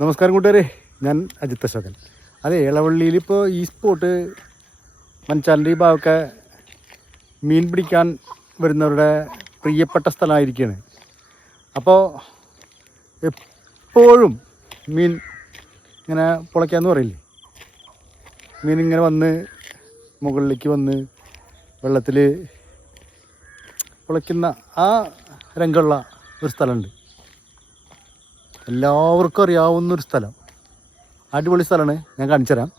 നമസ്കാരം കൂട്ടുകാരെ, ഞാൻ അജിത് അശോകൻ. അതെ, ഇളവള്ളിയിൽ ഇപ്പോൾ ഈ സ്പോട്ട് മഞ്ചാലിൻ്റെ ഈ ഭാഗമൊക്കെ മീൻ പിടിക്കാൻ വരുന്നവരുടെ പ്രിയപ്പെട്ട സ്ഥലമായിരിക്കുകയാണ്. അപ്പോൾ എപ്പോഴും മീൻ ഇങ്ങനെ പൊളയ്ക്കാന്ന് പറയില്ലേ, മീൻ ഇങ്ങനെ വന്ന് മുകളിലേക്ക് വന്ന് വെള്ളത്തിൽ പൊളയ്ക്കുന്ന ആ രംഗമുള്ള ഒരു സ്ഥലമുണ്ട്. എല്ലാവർക്കും അറിയാവുന്നൊരു സ്ഥലം, അടിപൊളി സ്ഥലമാണ്. ഞാൻ കാണിച്ചു തരാം.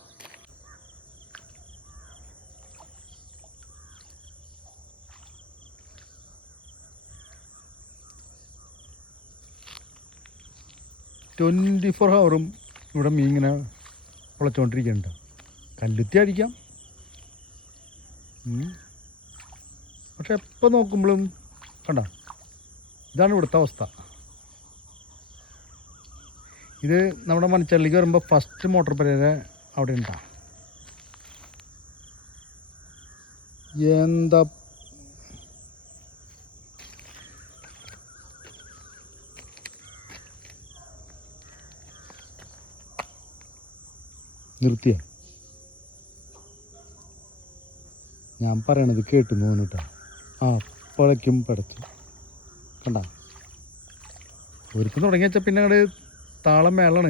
ട്വൻറ്റി 4 ഹവറും ഇവിടെ മീൻ ഇങ്ങനെ പൊളച്ചുകൊണ്ടിരിക്കുന്നുണ്ട്. കല്ലുത്തി അടിക്കാം, പക്ഷെ എപ്പോൾ നോക്കുമ്പോഴും കണ്ട, ഇതാണ് ഇവിടുത്തെ അവസ്ഥ. ഇത് നമ്മുടെ മണിച്ചാലിലേക്ക് വരുമ്പോൾ ഫസ്റ്റ് മോട്ടോർ പെരേര അവിടെ ഉണ്ടാകും. എന്താ നിർത്തിയ ഞാൻ പറയണത് കേട്ടു തോന്നിട്ടാ. അപ്പോഴേക്കും പടച്ചു കണ്ട, ഒരുക്കം തുടങ്ങി വെച്ചാൽ പിന്നെ അങ്ങോട്ട് താളം മേളാണ്.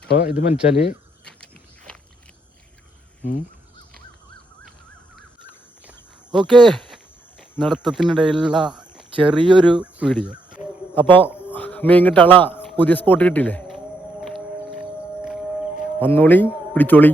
അപ്പോൾ ഇത് മനസ്സിൽ ഓക്കെ, നടത്തത്തിനിടയിലുള്ള ചെറിയൊരു വീഡിയോ. അപ്പോൾ മീൻ കിട്ടാനുള്ള പുതിയ സ്പോട്ട് കിട്ടിയില്ലേ, വന്നോളി, പിടിച്ചോളി.